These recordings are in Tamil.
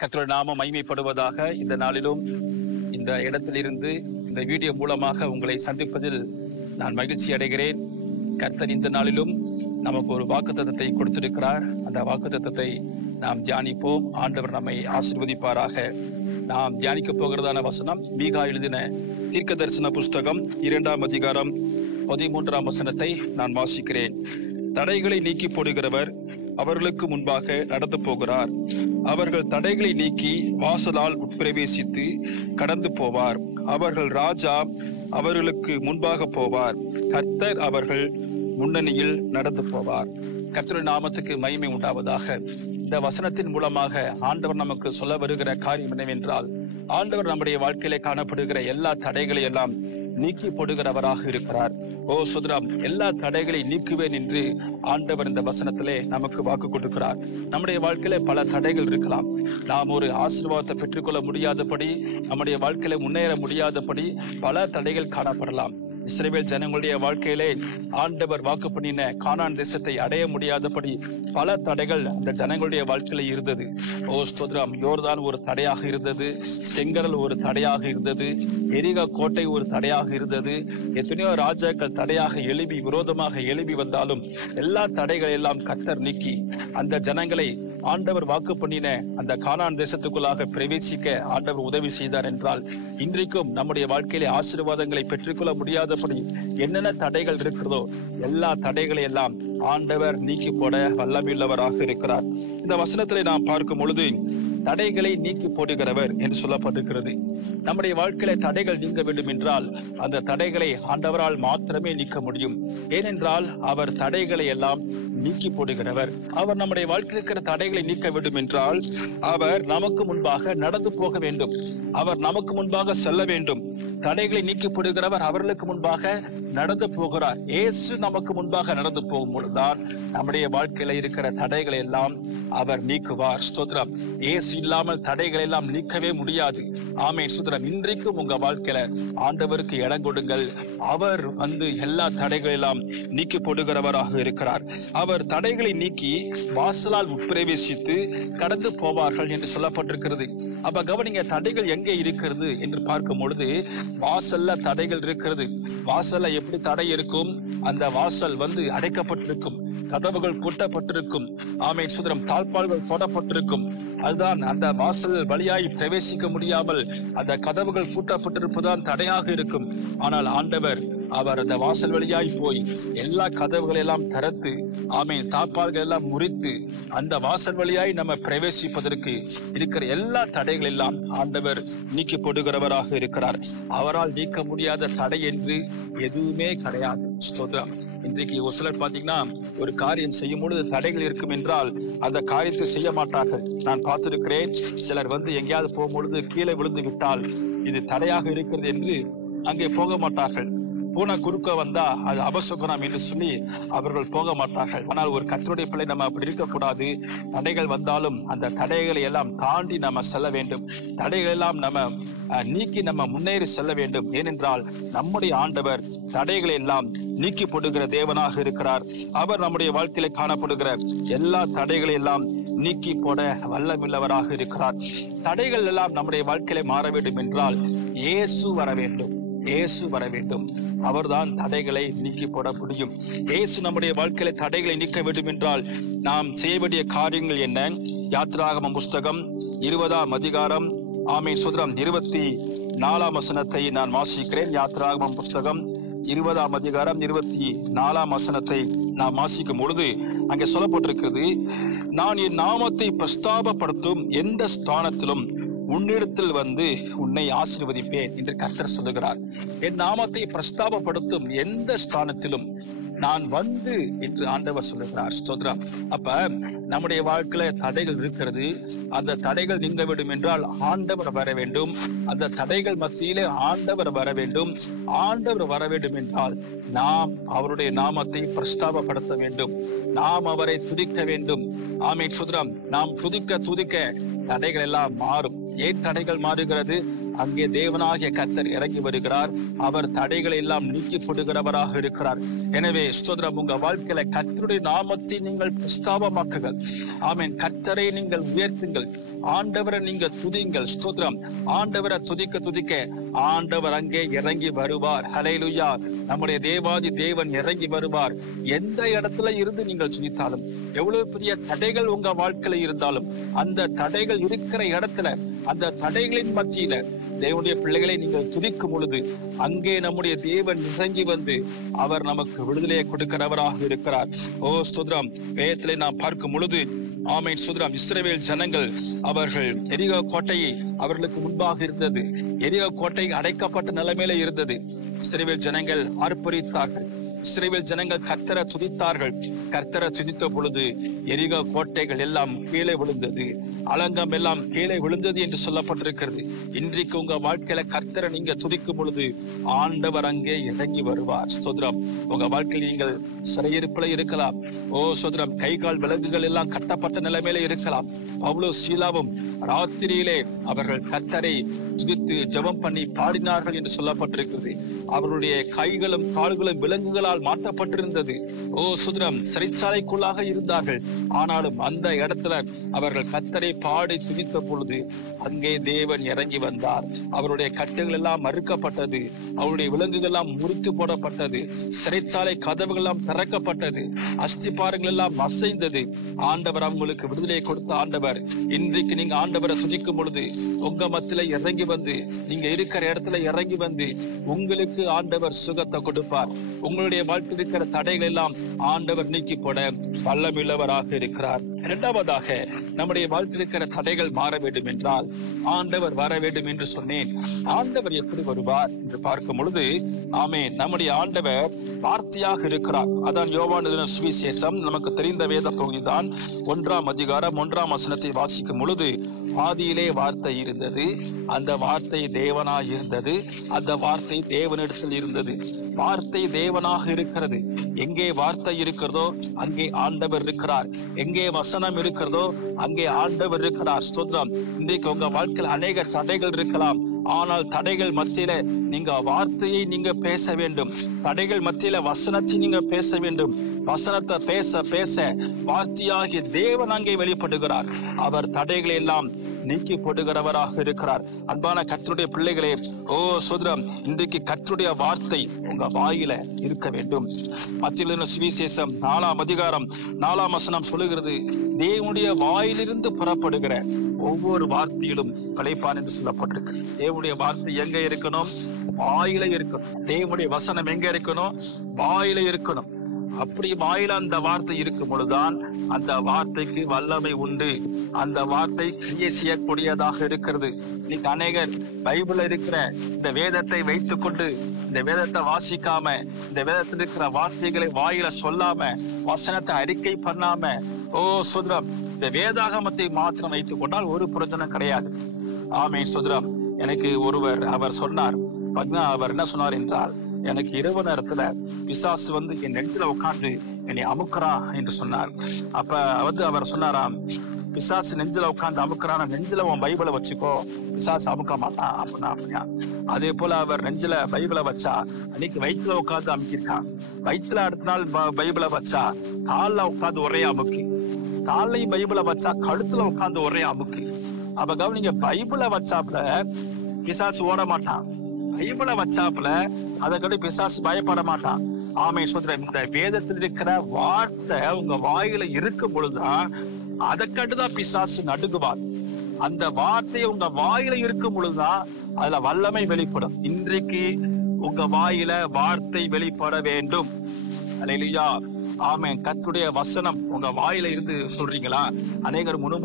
கர்த்தருடைய நாமம் மகிமைப்படுவதாக. இந்த நாளிலும் இந்த இடத்திலிருந்து இந்த வீடியோ மூலமாக உங்களை சந்திப்பதில் நான் மகிழ்ச்சி அடைகிறேன். கர்த்தர் இந்த நாளிலும் நமக்கு ஒரு வாக்குத்தத்தத்தை கொடுத்திருக்கிறார். அந்த வாக்குத்தத்தத்தை நாம் தியானிப்போம். ஆண்டவர் நம்மை ஆசீர்வதிப்பாராக. நாம் தியானிக்க போகிறதான வசனம் மீகா எழுதின தீர்க்க தரிசன புஸ்தகம் 2ஆம் அதிகாரம் 13ஆம் வசனத்தை நான் வாசிக்கிறேன். தடைகளை நீக்கி போடுகிறவர் அவர்களுக்கு முன்பாக நடந்து போகிறார். அவர்கள் தடைகளை நீக்கி வாசலால் உட்பிரவேசித்து கடந்து போவார். அவர்கள் ராஜா அவர்களுக்கு முன்பாக போவார். கர்த்தர் அவர்கள் முன்னணியில் நடந்து போவார். கர்த்தருடைய நாமத்துக்கு மகிமை உண்டாவதாக. இந்த வசனத்தின் மூலமாக ஆண்டவர் நமக்கு சொல்ல வருகிற காரியம் என்னவென்றால், ஆண்டவர் நம்முடைய வாழ்க்கையிலே காணப்படுகிற எல்லா தடைகளை எல்லாம் நீக்கி போடுகிறவராக இருக்கிறார். ஓ சுதரம், எல்லா தடைகளை நீக்குவேன் என்று ஆண்டவர் இந்த வசனத்திலே நமக்கு வாக்கு கொடுக்கிறார். நம்முடைய வாழ்க்கையில பல தடைகள் இருக்கலாம். நாம் ஒரு ஆசீர்வாதத்தை பெற்றுக்கொள்ள முடியாதபடி, நம்முடைய வாழ்க்கையில முன்னேற முடியாதபடி பல தடைகள் காணப்படலாம். இஸ்ரவேல் ஜனங்களுடைய வாழ்க்கையிலே ஆண்டவர் வாக்கு பண்ணின கானான் தேசத்தை அடைய முடியாதபடி பல தடைகள் அந்த ஜனங்களுடைய வாழ்க்கையில இருந்தது. ஓ ஸ்தோத்திரம், யோர்தான் ஒரு தடையாக இருந்தது, செங்கடல் ஒரு தடையாக இருந்தது, எரிகா கோட்டை ஒரு தடையாக இருந்தது. எத்தனையோ ராஜாக்கள் தடையாக எழுப்பி விரோதமாக எழுப்பி வந்தாலும் எல்லா தடைகள் எல்லாம் கர்த்தர் நீக்கி அந்த ஜனங்களை ஆண்டவர் வாக்கு பண்ணின அந்த கானான் தேசத்துக்குள்ளாக பிரவேசிக்க ஆண்டவர் உதவி செய்தார் என்றால், இன்றைக்கும் நம்முடைய வாழ்க்கையிலே ஆசீர்வாதங்களை பெற்றுக்கொள்ள முடியாதபடி என்னென்ன தடைகள் இருக்கிறதோ எல்லா தடைகளை எல்லாம் ஆண்டவர் நீக்கி போட வல்லமையுள்ளவராக இருக்கிறார். இந்த வசனத்திலே நாம் பார்க்கும் பொழுது தடைகளை நீக்கி போடுகிறவர் என்று சொல்லப்பட்டிருக்கிறது. நம்முடைய வாழ்க்கையில தடைகள் நீங்க வேண்டும் என்றால் அந்த தடைகளை ஆண்டவரால் மாத்திரமே நீக்க முடியும். ஏனென்றால் அவர் தடைகளை எல்லாம் நீக்கி போடுகிறவர். அவர் நம்முடைய வாழ்க்கையில் இருக்கிற தடைகளை நீக்க வேண்டும் என்றால் அவர் நமக்கு முன்பாக நடந்து போக வேண்டும். அவர் நமக்கு முன்பாக செல்ல வேண்டும். தடைகளை நீக்கி போடுகிறவர் அவர்களுக்கு முன்பாக நடந்து போகிறார். இயேசு நமக்கு முன்பாக நடந்து போகும் பொழுதுதான் நம்முடைய வாழ்க்கையில இருக்கிற தடைகளை எல்லாம் அவர் நீக்குவார். ஸ்தோத்திரம். இயேசு இல்லாமல் தடைகளை எல்லாம் நீக்கவே முடியாது. ஆமென். ஸ்தோத்திரம். இன்றைக்கும் உங்க வாழ்க்கையில ஆண்டவருக்கு இடம் கொடுங்கள். அவர் எல்லா தடைகளை எல்லாம் நீக்கி போடுகிறவராக இருக்கிறார். அவர் தடைகளை நீக்கி வாசலால் உட்பிரவேசித்து கடந்து போவார்கள் என்று சொல்லப்பட்டிருக்கிறது. அப்ப கவனிங்க, தடைகள் எங்கே இருக்கிறது என்று பார்க்கும் பொழுது வாசல்ல தடைகள் இருக்கிறது. வாசல்ல எப்படி தடை இருக்கும்? அந்த வாசல் அடைக்கப்பட்டிருக்கும், கதவுகள் பூட்டப்பட்டிருக்கும். ஆமென் சுதரம். தாழ்பால்கள் போடப்பட்டிருக்கும். அதுதான் அந்த வாசல் வழியாய் பிரவேசிக்க முடியாமல் அந்த கதவுகள் பூட்டப்பட்டிருப்பதுதான் தடையாக இருக்கும். ஆனால் ஆண்டவர் அவர் அந்த வாசல் வழியாய் போய் எல்லா கதவுகளை எல்லாம் திறந்து, ஆமென், தாழ்பால்கள் எல்லாம் முறித்து அந்த வாசல் வழியாய் நம்ம பிரவேசிப்பதற்கு இருக்கிற எல்லா தடைகள் எல்லாம் ஆண்டவர் நீக்கி போடுகிறவராக இருக்கிறார். அவரால் நீக்க முடியாத தடை என்று எதுவுமே கிடையாது. ஸ்தோத்திரம். இன்றைக்கு ஒரு சிலர் பாத்தீங்கன்னா ஒரு காரியம் செய்யும் பொழுது தடைகள் இருக்கும் என்றால் அந்த காரியத்தை செய்ய மாட்டார்கள். நான் பார்த்திருக்கிறேன். சிலர் எங்கேயாவது போகும்பொழுது கீழே விழுந்து விட்டால் இது தடையாக இருக்கிறது என்று அங்கே போக மாட்டார்கள். பூனை குறுக்க வந்தா அது அபசுகுணம் என்று சொல்லி அவர்கள் போக மாட்டார்கள். ஆனால் ஒரு கர்த்தருடைய பிள்ளை நம்ம அப்படி இருக்கக்கூடாது. தடைகள் வந்தாலும் அந்த தடைகளை எல்லாம் தாண்டி நம்ம செல்ல வேண்டும். தடைகள் எல்லாம் நம்ம நீக்கி நம்ம முன்னேறி செல்ல வேண்டும். ஏனென்றால் நம்முடைய ஆண்டவர் தடைகளை எல்லாம் நீக்கி போடுகிற தேவனாக இருக்கிறார். அவர் நம்முடைய வாழ்க்கையில காணப்படுகிற எல்லா தடைகளை எல்லாம் நீக்கி போட வல்லமில்லவராக இருக்கிறார். தடைகள் எல்லாம் நம்முடைய வாழ்க்கையில மாற வேண்டும் என்றால் இயேசு வர வேண்டும். இயேசு வர வேண்டும். அவர்தான் தடைகளை நீக்கி போட முடியும். இயேசு நம்முடைய வாழ்க்கையில தடைகளை நீக்க வேண்டும் என்றால் நாம் செய்ய வேண்டிய காரியங்கள் என்ன? யாத்திராகமம் புஸ்தகம் 20ஆம் அதிகாரம், ஆமென் சுதரம், 24ஆம் வசனத்தை நான் வாசிக்கிறேன். யாத்திராகமம் புஸ்தகம் 20ஆம் அதிகாரம் 24ஆம் வசனத்தை நாம் வாசிக்கும் பொழுது அங்கே சொல்லப்பட்டிருக்கிறது, நான் என் நாமத்தை பிரஸ்தாபப்படுத்தும் எந்த ஸ்தானத்திலும் உன்னிடத்தில் உன்னை ஆசீர்வதிப்பேன் என்று கர்த்தர் சொல்லுகிறார். என் நாமத்தை பிரஸ்தாபப்படுத்தும் எந்த ஸ்தானத்திலும் நான் என்று ஆண்டவர் சொல்லுகிறார். ஸ்தோத்திரம். அப்ப நம்முடைய வாழ்க்கையில தடைகள் இருக்கிறது. அந்த தடைகள் நீங்க வேண்டும் என்றால் ஆண்டவர் வர வேண்டும். அந்த தடைகள் மத்தியிலே ஆண்டவர் வர வேண்டும். ஆண்டவர் வர வேண்டும் என்றால் நாம் அவருடைய நாமத்தை பிரஸ்தாபப்படுத்த வேண்டும். நாம் அவரை துதிக்க வேண்டும். ஆமென் ஸ்தோத்திரம். நாம் துதிக்க தடைகள் எல்லாம் மாறும். ஏன் தடைகள் மாறுகிறது? அங்கே தேவனாகிய கர்த்தர் இறங்கி வருகிறார். அவர் தடைகளை எல்லாம் நீக்கி போடுகிறவராக இருக்கிறார். எனவே ஸ்தோத்திரம், உங்க வாழ்க்கையில கர்த்தருடைய நாமத்தை நீங்கள் பிரஸ்தாபமாக்குங்கள். ஆமென். கர்த்தரை நீங்கள் உயர்த்துங்கள். ஆண்டவரை நீங்க துதிங்கள். ஸ்தோத்திரம். ஆண்டவரை துதிக்க துதிக்க ஆண்டவர் அங்கே இறங்கி வருவார். ஹல்லேலூயா. நம்முடைய தேவாதி தேவன் இறங்கி வருவார். எந்த இடத்துல இருந்து நீங்கள் துதித்தாலும், எவ்வளவு பெரிய தடைகள் உங்க வாழ்க்கையில இருந்தாலும், அந்த தடைகள் இருக்கிற இடத்துல, அந்த தடைகளின் மத்தியில தேவனுடைய பிள்ளைகளை நீங்கள் துதிக்கும் பொழுது அங்கே நம்முடைய தேவன் இறங்கி வந்து அவர் நமக்கு விடுதலையை கொடுக்கிறவராக இருக்கிறார். ஓ ஸ்தோத்திரம். வேதத்திலே நாம் பார்க்கும் பொழுது ஆமென் ஸ்தோத்திரம், இஸ்ரவேல் ஜனங்கள் அவர்கள் எரிகோ கோட்டையை அவர்களுக்கு முன்பாக இருந்தது. எரிகோ கோட்டை அடைக்கப்பட்ட நிலைமையில இருந்தது. இஸ்ரவேல் ஜனங்கள் ஆர்ப்பரித்தார்கள். இஸ்ரவேல் ஜனங்கள் கர்த்தரை துதித்தார்கள். கர்த்தரை துதித்த பொழுது எரிகோ கோட்டைகள் எல்லாம் கீழே விழுந்தது. அலங்கம் எல்லாம் கீழே விழுந்தது என்று சொல்லப்பட்டிருக்கிறது. இன்றைக்கு உங்க வாழ்க்கையில கர்த்தரை நீங்க துதிக்கும் பொழுது ஆண்டவர் அங்கே இறங்கி வருவார். ஸ்தோத்திரம். உங்க வாழ்க்கையில் நீங்கள் சிறையிருப்பில இருக்கலாம். ஓ ஸ்தோத்திரம். கை கால் விலங்குகள் எல்லாம் கட்டப்பட்ட நிலைமையில இருக்கலாம். பவுலும் சீலாவும் ராத்திரியிலே அவர்கள் கர்த்தரை துதித்து ஜெபம் பண்ணி பாடினார்கள் என்று சொல்லப்பட்டிருக்கிறது. அவருடைய கைகளும் கால்களும் விலங்குகளால் மாற்றப்பட்டிருந்தது. ஓ ஸ்தோத்திரம். சிறைச்சாலைக்குள்ளாக இருந்தார்கள். ஆனாலும் அந்த இடத்துல அவர்கள் கர்த்தரை பாடி துதித்த பொழுது அங்கே தேவன் இறங்கி வந்தார். அவருடைய கட்டுகள் எல்லாம் மறுக்கப்பட்டது. அவருடைய விலங்குகள் எல்லாம் முறித்து போடப்பட்டது. சிறைச்சாலை கதவுகள் எல்லாம் திறக்கப்பட்டது. அஸ்திபாரங்கள் எல்லாம் அசைந்தது. ஆண்டவர் அவங்களுக்கு விடுதலை கொடுத்த ஆண்டவர். இன்றைக்கு நீங்க ஆண்டவரை துதிக்கும் பொழுது உங்க மத்தியில இறங்கி வந்து, நீங்க இருக்கிற இடத்துல இறங்கி வந்து உங்களுக்கு ஆண்டவர் சுகத்தை கொடுப்பார். உங்களுடைய வாழ்க்கை இருக்கிற தடைகள் எல்லாம் ஆண்டவர் நீக்கி போட வல்லமையுள்ளவராக இருக்கிறார். இரண்டாவதாக, நம்முடைய வாழ்க்கை இருக்கிற தடைகள் மாற வேண்டும் என்றால் ஆண்டவர் வர வேண்டும் என்று சொன்னேன். ஆண்டவர் எப்படி வருவார் என்று பார்க்கும் பொழுது ஆமென், நம்முடைய ஆண்டவர் வார்த்தையாக இருக்கிறார். அதான் யோவான் எழுதின சுவிசேஷம் நமக்கு தெரிந்த வேத பகுதிதான். 1ஆம் அதிகாரம் 1ஆம் வசனத்தை வாசிக்கும் பொழுது, ஆதியிலே வார்த்தை இருந்தது, அந்த வார்த்தை தேவனாய் இருந்தது, அந்த வார்த்தை தேவனிடத்தில் இருந்தது. வார்த்தை தேவனாக இருக்கிறது. எங்கே வார்த்தை இருக்கிறதோ அங்கே ஆண்டவர் இருக்கிறார். எங்கே வசனம் இருக்கிறதோ அங்கே ஆண்டவர் இருக்கிறார். ஸ்தோத்திரம். இன்றைக்கு உங்க வாழ்க்கையில் அநேக தடைகள் இருக்கலாம். ஆனால் தடைகள் மத்தியில நீங்க வார்த்தையை நீங்க பேச வேண்டும். தடைகள் மத்தியில வசனத்தை நீங்க பேச வேண்டும். வசனத்தை பேச பேச வார்த்தையாகிய தேவன் அங்கே வெளிப்படுகிறார். அவர் தடைகளை எல்லாம் நீக்கி போடுகிறவராக இருக்கிறார். அன்பான கர்த்தருடைய பிள்ளைகளே, ஓ சோதரம், இன்றைக்கு கர்த்தருடைய வார்த்தை உங்க வாயில இருக்க வேண்டும். மத்திய சுவிசேஷம் 4ஆம் அதிகாரம் 4ஆம் வசனம் சொல்லுகிறது, தேவனுடைய வாயிலிருந்து புறப்படுகிற ஒவ்வொரு வார்த்தையிலும் பிழைப்பான் என்று சொல்லப்பட்டிருக்கு. தேவனுடைய வார்த்தை எங்க இருக்கணும்? வாயில இருக்கணும். தேவனுடைய வசனம் எங்க இருக்கணும்? வாயில இருக்கணும். அப்படி வாயில அந்த வார்த்தை இருக்கும் பொழுதுதான் அந்த வார்த்தைக்கு வல்லமை உண்டு. அந்த வார்த்தை கிரியை செய்யக்கூடியதாக இருக்கிறது. இன்னைக்கு அநேகர் பைபிள்ல இருக்கிற இந்த வேதத்தை வைத்துக் கொண்டு இந்த வேதத்தை வாசிக்காம, இந்த வேதத்தில் இருக்கிற வார்த்தைகளை வாயில சொல்லாம, வசனத்தை அறிக்கை பண்ணாம, ஓ சுதரம், இந்த வேதாகமத்தை மாத்திரம் வைத்துக் கொண்டால் ஒரு பிரயோஜனம் கிடையாது. ஆமென் சுதரம். எனக்கு ஒருவர் அவர் சொன்னார், அவர் என்ன சொன்னார் என்றால், எனக்கு இரவு நேரத்துல பிசாசு வந்து என் நெஞ்சில உட்காந்து என்னை அமுக்குறான் என்று சொன்னார். அப்ப அவர் சொன்னாராம், பிசாசு நெஞ்சில உட்காந்து அமுக்குறான், நெஞ்சில உன் பைபிளை வச்சுக்கோ, பிசாசு அமுக்க மாட்டான் அப்படின்னா. அதே போல அவர் நெஞ்சில பைபிளை வச்சா அன்னைக்கு வயிற்றுல உட்காந்து அமுக்கிருக்கான். வயிற்றுல அடுத்த நாள் பைபிளை வச்சா காலில் உட்காந்து ஒரே அமுக்கி, காலையும் பைபிளை வச்சா கழுத்துல உட்காந்து ஒரே அமுக்கி. அப்ப கவனிங்க, பைபிளை வச்சாப்புல பிசாசு ஓட மாட்டான். பைபிளை வச்சாப்புல அதை கண்டு பிசாசு பயப்பட மாட்டான். ஆமென் சோதரன். இந்த வேதத்தில் இருக்கிற வார்த்தை உங்க வாயில இருக்கும் பொழுதுதான் அதை கண்டுதான் பிசாசு நடுங்குவார். அந்த வார்த்தை உங்க வாயில இருக்கும் பொழுதுதான் அதுல வல்லமை வெளிப்படும். இன்றைக்கு உங்க வாயில வார்த்தை வெளிப்பட வேண்டும். அல்லேலூயா. ஆமென். கர்த்தருடைய வசனம் உங்க வாயில இருந்து சொல்றீங்களா? அநேகர் முணு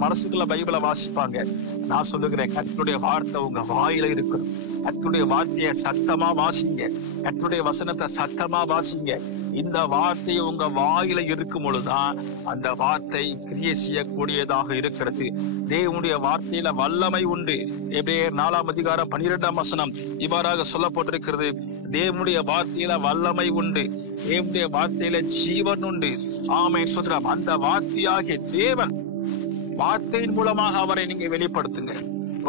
மனசுக்குள்ள பைபிளை வாசிப்பாங்க. நான் சொல்லுகிறேன், கர்த்தருடைய வார்த்தை உங்க வாயில இருக்கணும். கர்த்தருடைய வார்த்தையை சத்தமா வாசிங்க. கர்த்தருடைய வசனத்தை சத்தமா வாசிங்க. இந்த வார்த்தை உங்க வாயில இருக்கும் பொழுதுதான் அந்த வார்த்தை கிரியை செய்யக்கூடியதாக இருக்கிறது. தேவனுடைய வார்த்தையில வல்லமை உண்டு. எபிரேயர் 4ஆம் அதிகாரம் 12ஆம் வசனம் இவ்வாறாக சொல்லப்பட்டிருக்கிறது, தேவனுடைய வார்த்தையில வல்லமை உண்டு, தேவனுடைய வார்த்தையில ஜீவன் உண்டு. ஆமென் சோதரம். அந்த வார்த்தையாகிய தேவன், வார்த்தையின் மூலமாக அவரை நீங்க வெளிப்படுத்துங்க.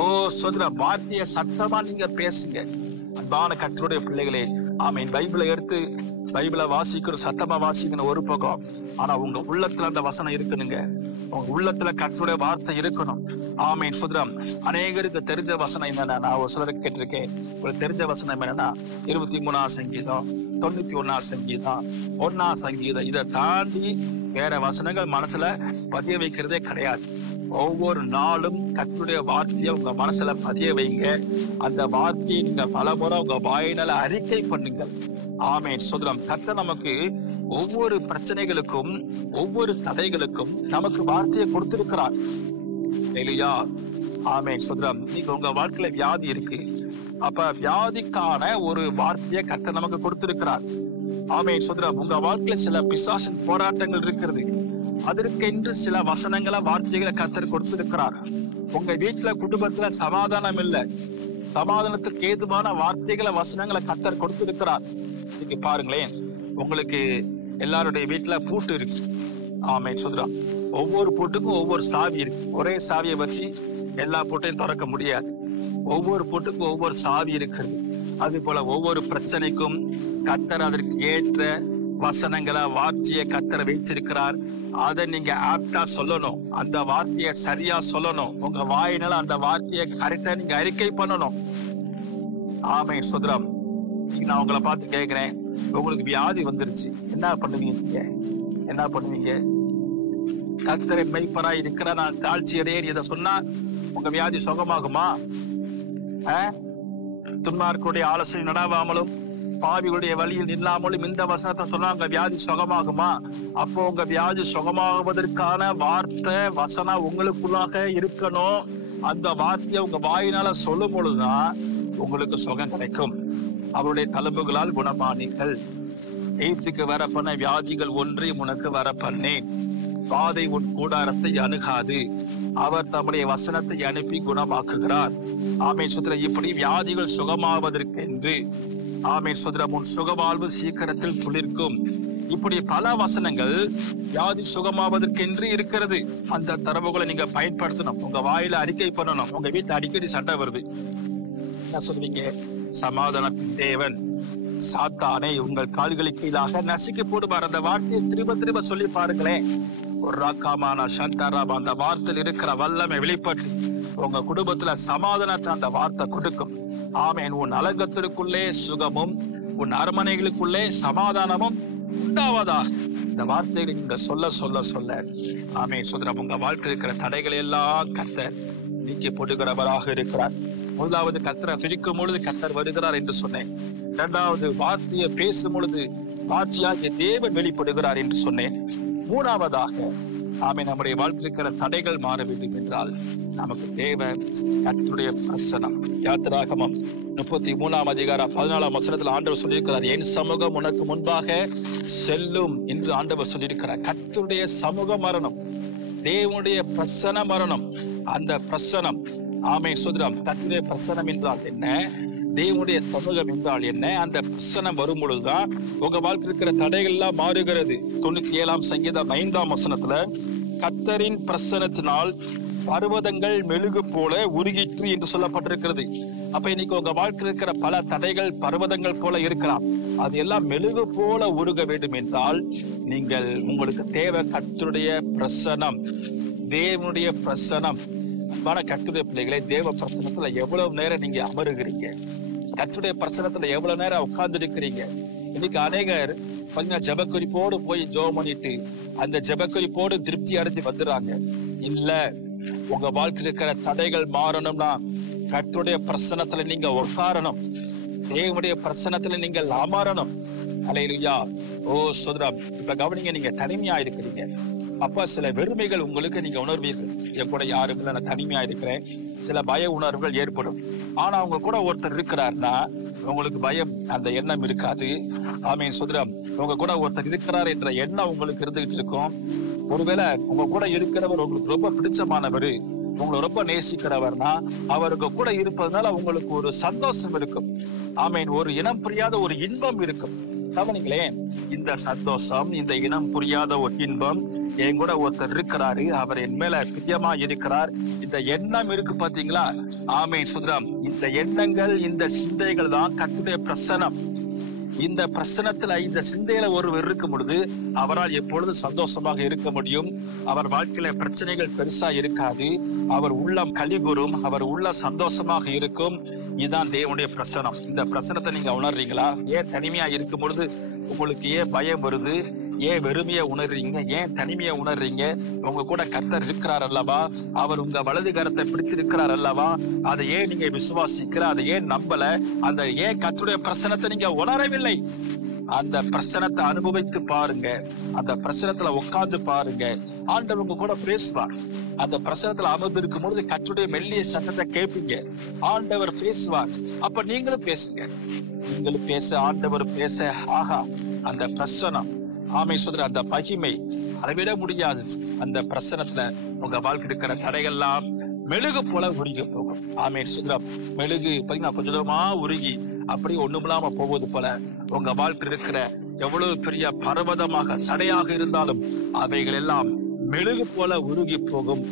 ஓ சோதரம், வார்த்தையை சத்தமா நீங்க பேசுங்க. அன்பான கர்த்தருடைய பிள்ளைகளே, ஆமென். பைபிளை எடுத்து பைபிளை வாசிக்கிற சத்தமா வாசிக்கணும் ஒரு பக்கம், ஆனா உங்க உள்ளத்துல அந்த வசனம் இருக்கணுங்க. உங்க உள்ளத்துல கர்த்தருடைய வார்த்தை இருக்கணும். ஆமீன் சுதரம். அநேகருக்கு தெரிஞ்ச வசனம் என்னன்னா, நான் ஒரு சிலருக்கு கேட்டிருக்கேன், உங்களுக்கு தெரிஞ்ச வசனம் என்னன்னா 23ஆம் சங்கீதம், 91ஆம் சங்கீதம், 1ஆம் சங்கீதம், இதை தாண்டி வேற வசனங்கள் மனசுல பதிய வைக்கிறதே கிடையாது. ஒவ்வொரு நாளும் கர்த்தருடைய வார்த்தையை உங்க மனசுல பதிய வைங்க. அந்த வார்த்தையை நீங்க பலமுறை உங்க வாயினால அறிக்கை பண்ணுங்கள். ஆமேன் சுதரம். கர்த்தர் நமக்கு ஒவ்வொரு பிரச்சனைகளுக்கும் ஒவ்வொரு தடைகளுக்கும் நமக்கு வார்த்தையை கொடுத்திருக்கிறார். இல்லையா? ஆமேன் சுதரம். நீங்க உங்க வாழ்க்கையில வியாதி இருக்கு, அப்ப வியாதிக்கான ஒரு வார்த்தையை கர்த்தர் நமக்கு கொடுத்திருக்கிறார். ஆமேன் சுதரம். உங்க வாழ்க்கையில சில பிசாசின் போராட்டங்கள் இருக்கிறது, அதற்கென்று சில வசனங்களை வார்த்தைகளை கர்த்தர் கொடுத்திருக்கிறார். உங்க வீட்டுல குடும்பத்துல சமாதானம் இல்லை, சமாதானத்துக்கு ஏதுவான வார்த்தைகளை வசனங்களை கர்த்தர் கொடுத்திருக்கிறார். இன்னைக்கு பாருங்களேன், உங்களுக்கு எல்லாருடைய வீட்டுல பூட்டு இருக்கு. ஆமேன் சுதரம். ஒவ்வொரு பூட்டுக்கும் ஒவ்வொரு சாவி இருக்கு. ஒரே சாவியை வச்சு எல்லா பூட்டையும் திறக்க முடியாது. ஒவ்வொரு பூட்டுக்கும் ஒவ்வொரு சாவி இருக்கிறது. அது போல ஒவ்வொரு பிரச்சனைக்கும் கர்த்தர் அதற்கு ஏற்ற வசனங்களை வார்த்தையை கர்த்தர் வைச்சிருக்கிறார். அதை நீங்க ஆப்டா சொல்லணும், அந்த வார்த்தையை சரியா சொல்லணும். உங்க வாயினால அந்த வார்த்தையை கரெக்டா நீங்க அறிக்கை பண்ணணும். ஆமேன் சுதரம். நான் உங்களை பார்த்து கேட்கிறேன், உங்களுக்கு வியாதி வந்துருச்சு, என்ன பண்ணுவீங்க? என்ன பண்ணுவீங்க? கர்த்தரை மெய்ப்பராய் இருக்கிற நான் தாழ்ச்சி அடையேன் இதை சொன்னா உங்க வியாதி சுகமாகுமா? துன்மார்க்கருடைய ஆலோசனை நடாவாமலும் பாவிகளுடைய வழியில் நில்லாமலும் இந்த வசனத்தை சொன்னா உங்க வியாதி சுகமாகுமா? அப்போ உங்க வியாதி சுகமாகுவதற்கான வார்த்தை வசனம் உங்களுக்குள்ளாக இருக்கணும். அந்த வார்த்தையை உங்க வாயினால சொல்லும் பொழுதுதான் உங்களுக்கு சுகம் கிடைக்கும். அவருடைய தழும்புகளால் குணமானீர்கள். எய்த்துக்கு வர பண்ண வியாதிகள் ஒன்றையும் உனக்கு வர பண்ணேன். பாதை உன் கூடாரத்தை அணுகாது. அவர் தம்முடைய வசனத்தை அனுப்பி குணமாக்குகிறார். ஆமேன் சுதரம். இப்படி வியாதிகள் சுகமாவதற்கென்று ஆமேன் சுதரம் உன் சுகவாழ்வு சீக்கிரத்தில் துளிர்க்கும். இப்படி பல வசனங்கள் வியாதி சுகமாவதற்கென்று இருக்கிறது. அந்த தரவுகளை நீங்க பயன்படுத்தணும். உங்க வாயில அறிக்கை பண்ணணும். உங்க வீட்டுல அடிக்கடி சண்டை வருது, என்ன சொல்வீங்க? சமாதானத்தின் தேவன் சாத்தானை உங்கள் கால்களுக்கு கீழாக நசுக்கி போடுவார். அந்த வார்த்தையை திரும்ப திரும்ப சொல்லி பாருங்களேன். ஒரு ராக்காமான சந்தாராம் அந்த வார்த்தையில் இருக்கிற வல்லமை வெளிப்பட்டு உங்க குடும்பத்துல சமாதானத்தை அந்த வார்த்தை கொடுக்கும். ஆமேன். உன் அலங்கத்திற்குள்ளே சுகமும் உன் அரண்மனைகளுக்குள்ளே சமாதானமும் உண்டாவதா. இந்த வார்த்தைகளை நீங்க சொல்ல சொல்ல சொல்ல ஆமேன் சுதரம் உங்க வாழ்க்கையில் இருக்கிற தடைகளை எல்லாம் கர்த்தர் நீக்கி போடுகிறவராக இருக்கிறார். முதலாவது கர்த்தரை பிரிக்கும் பொழுது கர்த்தர் வருகிறார் என்று சொன்னேன். இரண்டாவது வார்த்தையை பேசும் பொழுது வார்த்தையாகிய தேவன் வெளிப்படுகிறார் என்று சொன்னேன். மூணாவதாக ஆமென், நம்முடைய வாழ்க்கையில் இருக்கிற தடைகள் மாற வேண்டும் என்றால் நமக்கு தேவை கர்த்தருடைய பிரசன்னம். யாத்திராகமம் 33ஆம் அதிகாரம் 14ஆம் வசனத்தில் ஆண்டவர் சொல்லியிருக்கிறார், என் சமூகம் உனக்கு முன்பாக செல்லும் என்று ஆண்டவர் சொல்லியிருக்கிறார். கர்த்தருடைய சமூகம் வரணும், தேவனுடைய பிரசன்னம் வரணும். அந்த பிரசன்னம் ஆமென் சுதரம். கர்த்தருடைய பிரசன்னம் என்றால் என்ன, தேவனுடைய சமூகம் என்றால் என்ன? அந்த பிரசன்னம் வரும் பொழுதுதான் உங்க வாழ்க்கை இருக்கிற தடைகள் எல்லாம் மாறுகிறது. 97ஆம் சங்கீதம் 5ஆம் வசனத்துல கர்த்தரின் பிரசன்னத்தினால் பர்வதங்கள் மெழுகு போல உருகிற்று என்று சொல்லப்பட்டிருக்கிறது. அப்ப இன்னைக்கு உங்க வாழ்க்கை இருக்கிற பல தடைகள் பர்வதங்கள் போல இருக்கலாம். அது எல்லாம் மெழுகு போல உருக வேண்டும் என்றால் நீங்கள் உங்களுக்கு தேவை கர்த்தருடைய பிரசன்னம், தேவனுடைய பிரசன்னம். கர்த்தருடைய பிள்ளைகளை, தேவ பிரசன்னத்துல எவ்வளவு நேரம் நீங்க அமருகிறீங்க? கர்த்தருடைய பிரசன்னத்துல எவ்வளவு நேரம் உட்கார்ந்து இருக்கிறீங்க? இன்னைக்கு அநேகர் கொஞ்சம் ஜெபக்குறிப்போடு போய் ஜெபம் பண்ணிட்டு அந்த ஜெபக்குறிப்போடு திருப்தி அடைஞ்சு வந்துடுறாங்க. இல்ல, உங்க வாழ்க்கை இருக்கிற தடைகள் மாறணும்னா கர்த்தருடைய பிரசன்னத்துல நீங்க உட்காரணும், தேவனுடைய பிரசன்னத்துல நீங்கள் அமரணும். அல்லேலூயா. ஓ சுதரம். இப்ப கவனிங்க, நீங்க தனிமையா இருக்கிறீங்க. அப்ப சில வெறுமைகள் உங்களுக்கு நீங்க உணர்வீர்கள். என் கூட யாரும் இல்லை, நான் தனிமையா இருக்கிறேன். சில பய உணர்வுகள் ஏற்படும். ஆனா உங்க கூட ஒருத்தர் இருக்கிறாருன்னா உங்களுக்கு பயம் அந்த எண்ணம் இருக்காது. ஆமேன் சுதரம். உங்க கூட ஒருத்தர் இருக்கிறார் என்ற எண்ணம் உங்களுக்கு இருந்துகிட்டு இருக்கும். ஒருவேளை உங்க கூட இருக்கிறவர் உங்களுக்கு ரொம்ப பிடிச்சமானவர், உங்களை ரொம்ப நேசிக்கிறவர்னா அவருக்கு கூட இருப்பதனால உங்களுக்கு ஒரு சந்தோஷம் இருக்கும். ஆமேன். ஒரு இனம் புரியாத ஒரு இன்பம் இருக்கும். கவனிங்களேன், இந்த சந்தோஷம், இந்த இனம் புரியாத ஒரு இன்பம், என் கூட ஒருத்தர் இருக்கிறாரு, அவர் என் மேல பிரியமா இருக்கிறார், இந்த எண்ணம் இருக்கு பாத்தீங்களா? ஆமேன் சுதரம். இந்த எண்ணங்கள், இந்த சிந்தைகள் தான் கர்த்தருடைய பிரசன்னம். இந்த பிரசனத்துல இந்த சிந்தையில ஒருவர் இருக்கும் பொழுது அவரால் எப்பொழுது சந்தோஷமாக இருக்க முடியும். அவர் வாழ்க்கையில பிரச்சனைகள் பெருசா இருக்காது. அவர் உள்ளம் கலிகுறும், அவர் உள்ள சந்தோஷமாக இருக்கும். இதுதான் தேவனுடைய பிரசனம். இந்த பிரசனத்தை நீங்க உணர்றீங்களா? ஏன் தனிமையா இருக்கும் பொழுது உங்களுக்கு ஏன் பயம் வருது? ஏன் வெறுமையை உணர்றீங்க? ஏன் தனிமையை உணர்றீங்க? உங்க கூட கர்த்தர் இருக்கிறார் அல்லவா? அவர் உங்க வலது கரத்தை பிடித்திருக்கிறார் அல்லவா? அதை ஏன் நீங்க விசுவாசிக்கிற? அதை ஏன் நம்பல? அந்த ஏன் கர்த்தருடைய பிரசனத்தை நீங்க உணரவில்லை? அந்த பிரசனத்தை அனுபவித்து பாருங்க. அந்த பிரசனத்துல உட்கார்ந்து பாருங்க. ஆண்டவர் உங்க கூட பேசுவார். அந்த பிரசனத்துல அமர்ந்து இருக்கும் பொழுது கர்த்தருடைய மெல்லிய சத்தத்தை கேட்பீங்க. ஆண்டவர் பேசுவார். அப்ப நீங்களும் பேசுங்க. நீங்களும் பேச, ஆண்டவர் பேச. ஆஹா, அந்த பிரசனம், ஆமை சொல்ற அந்த மகிமை அளவிட முடியாது. அந்த பிரசனத்துல உங்க வாழ்க்கை இருக்கிற தடைகள்லாம் மெழுகு போல உருகி போகும். ஆமே சொல்ற மெழுகு பாத்தீங்கன்னா கொஞ்சம் தூரமா உருகி அப்படியே ஒண்ணுமில்லாம போவது போல உங்க வாழ்க்கை இருக்கிற எவ்வளவு பெரிய பர்வதமாக தடையாக இருந்தாலும் அவைகள் எல்லாம் மெழுகு போல உருகி போகும்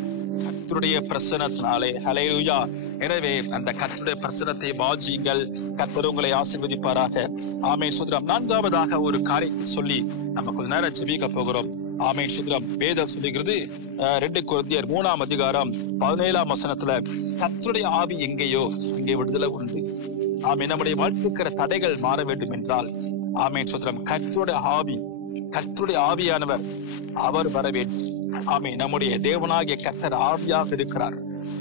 கர்த்தருடைய பிரசனத்தினாலே. ஹல்லேலூயா. எனவே அந்த கர்த்தருடைய பிரசனத்தை வாஞ்சியுங்கள். கர்த்தர் உங்களை ஆசீர்வதிப்பாராக. ஆமென். சுத்ரம். நான்காவதாக ஒரு காரியத்தை சொல்லி நம்ம கொஞ்ச நேரம் ஜெபிக்க போகிறோம். ஆமென். சுத்ரம். வேதம் சொல்லுகிறது 2 கொரிந்தியர் 3ஆம் அதிகாரம் 17ஆம் வசனத்துல கர்த்தருடைய ஆவி எங்கேயோ அங்கே விடுதலை உண்டு. ஆமென். நம்முடைய வாழ்க்கைக்கிற தடைகள் மாற வேண்டும் என்றால் ஆமென். சுத்ரம். கர்த்தருடைய ஆவியானவர் அவர் வர வேண்டும். ஆமே. நம்முடைய தேவனாகிய கர்த்தர் ஆவியாக இருக்கிறார்.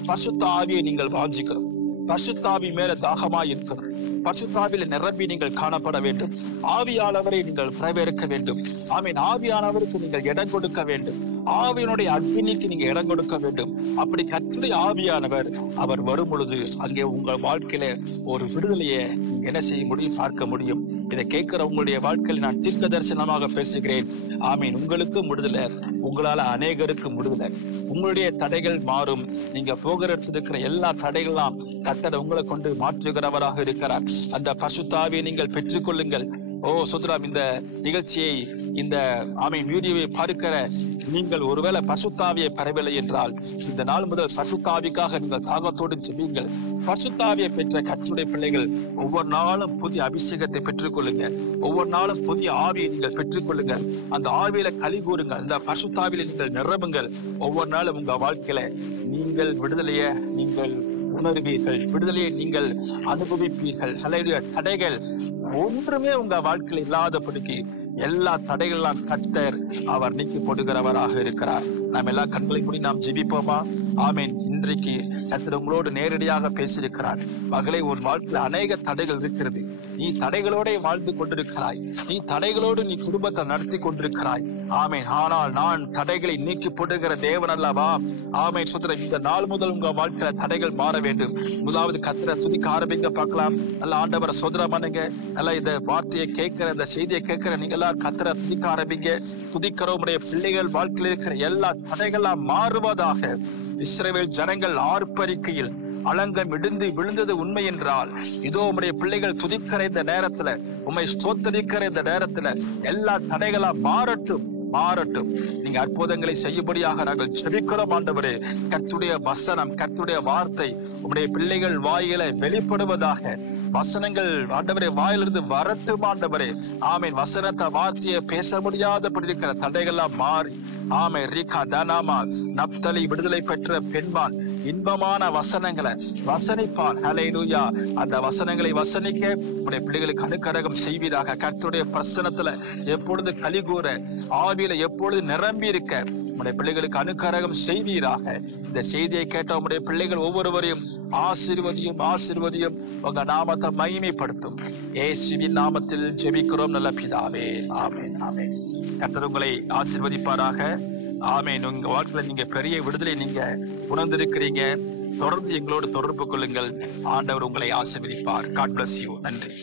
பரிசுத்த ஆவியை நீங்கள் வாஞ்சிக்கிறோம். பரிசுத்த ஆவி மேல தாகமாய் இருக்கிறோம். பரிசுத்த ஆவியில நிரம்பி நீங்கள் காணப்பட வேண்டும். ஆவியானவரை நீங்கள் வரவேற்க வேண்டும். ஆமீன். ஆவியானவருக்கு நீங்கள் இடம் கொடுக்க வேண்டும். ஆவியினுடைய அக்னிக்கு நீங்க இடம் கொடுக்க வேண்டும். அப்படி கர்த்தருடைய ஆவியானவர் அவர் வரும் பொழுது அங்கே உங்கள் வாழ்க்கையில ஒரு விடுதலையை என்ன செய்ய முடியும்? பார்க்க முடியும். இதை கேட்கிற உங்களுடைய வாழ்க்கையில் நான் தீர்க்க தரிசனமாக பேசுகிறேன். ஆமீன். உங்களுக்கும் விடுதலை, உங்களால அநேகருக்கும் விடுதலை. உங்களுடைய தடைகள் மாறும். நீங்க போகிற இடத்துல இருக்கிற எல்லா தடைகள்லாம் கர்த்தர் உங்களை கொண்டு மாற்றுகிறவராக இருக்கிறார். அந்த பரிசுத்த ஆவியை நீங்கள் பெற்றுக்கொள்ளுங்கள். ஓ சுத்ராம், இந்த நிகழ்ச்சியை, இந்த ஆமீன் வீடியோவை பார்க்கிற நீங்கள் ஒருவேளை பரிசுத்த ஆவியை பெறவில்லை என்றால் இந்த நாள் முதல் பரிசுத்த ஆவிக்காக நீங்கள் தாகத்தோடு ஜெபியுங்கள். பரிசுத்த ஆவியை பெற்ற கர்த்தருடைய பிள்ளைகள் ஒவ்வொரு நாளும் புதிய அபிஷேகத்தை பெற்றுக்கொள்ளுங்க. ஒவ்வொரு நாளும் புதிய ஆவியை நீங்கள் பெற்றுக்கொள்ளுங்கள். அந்த ஆவியில களி கூறுங்கள். அந்த பரிசுத்த ஆவியில நீங்கள் நிரம்புங்கள். ஒவ்வொரு நாளும் உங்க வாழ்க்கையில நீங்கள் விடுதலையை நீங்கள் உணர்வீர்கள். விடுதலையை நீங்கள் அனுபவிப்பீர்கள். தடைகள் ஒன்றுமே உங்க வாழ்க்கையில் இல்லாதபடிக்கு எல்லா தடைகள்லாம் கர்த்தர் அவர் நீக்கி போடுகிறவராக இருக்கிறார். நாம் எல்லா கண்களை மூடி நாம் ஜெபிப்போமா? ஆமேன். இன்றைக்கு கர்த்தர் உங்களோடு நேரடியாக பேசியிருக்கிறார். மகளே, உன் வாழ்க்கையில் அநேக தடைகள் இருக்கிறது. நீ தடைகளோட வாழ்ந்து கொண்டிருக்கிறாய். நீ தடைகளோடு நீ குடும்பத்தை நடத்தி கொண்டிருக்கிறாய். ஆமேன். ஆனால் நான் தடைகளை நீக்கி போடுகிற தேவன் அல்லவா? ஆமேன். சுத்திரம். இந்த நாள் முதல் உங்க வாழ்க்கையில தடைகள் மாற வேண்டும். முதலாவது கர்த்தரை துதிக்க ஆரம்பிங்க பார்க்கலாம். நல்ல ஆண்டவரை சோதரம் பண்ணுங்க. நல்ல இந்த வார்த்தையை கேட்கிற, இந்த செய்தியை கேட்கிற நீங்க எல்லாரும் கர்த்தரை துதிக்க ஆரம்பிங்க. துதிக்கிறவங்களுடைய பிள்ளைகள் வாழ்க்கையில் இருக்கிற எல்லா தடைகளெல்லாம் மாறுவதாக. இஸ்ரவேல் ஜனங்கள் ஆர்ப்பரிக்கையில் அலங்கம் இடிந்து விழுந்தது உண்மை என்றால் இதோ உம்முடைய பிள்ளைகள் துதிக்கிற இந்த நேரத்துல, உம்மை ஸ்தோத்திரிக்கிற இந்த நேரத்துல எல்லா தடைகளா மாறட்டும். நீங்க அற்புதங்களை செய்யும்படியாக நாங்கள் ஜெபிக்கிறோம் ஆண்டவரே. கர்த்தருடைய வசனம், கர்த்தருடைய வார்த்தை உம்முடைய பிள்ளைகள் வாயில வெளிப்படுவதாக. வசனங்கள் ஆண்டவரே வாயிலிருந்து வரட்டும் ஆண்டவரே. ஆமீன். வசனத்தை வார்த்தையை பேச முடியாதபடி இருக்கிற தடைகள்லாம் மாறி ஆமே ரீகா தானாமா நப்தலி விடுதலை பெற்ற பெண்மான் இன்பமான வசனங்களை வசனிப்பான். ஹல்லேலூயா. அந்த வசனங்களை வசனிக்க உடைய பிள்ளைகளுக்கு அனுக்கிரகம் செய்வீராக. கர்த்தருடைய பிரசன்னத்துல எப்பொழுது கலிகூற, ஆவியில எப்பொழுது நிரம்பி இருக்க உடைய பிள்ளைகளுக்கு அனுக்கிரகம் செய்வீராக. இந்த செய்தியை கேட்ட உடைய பிள்ளைகள் ஒவ்வொருவரையும் ஆசீர்வதியும் உங்க நாமத்தை மகிமைப்படுத்தும். இயேசுவின் நாமத்தில் ஜெபிக்கிறோம் நல்ல பிதாவே. ஆமென். ஆமென். கர்த்தர் உங்களை ஆசீர்வதிப்பாராக. ஆமென். உங்க வாழ்க்கையில நீங்க பெரிய விடுதலை நீங்க உணர்ந்திருக்கிறீங்க. தொடர்ந்து எங்களோடு தொடர்பு கொள்ளுங்கள். ஆண்டவர் உங்களை ஆசீர்வதிப்பார். God bless you. நன்றி.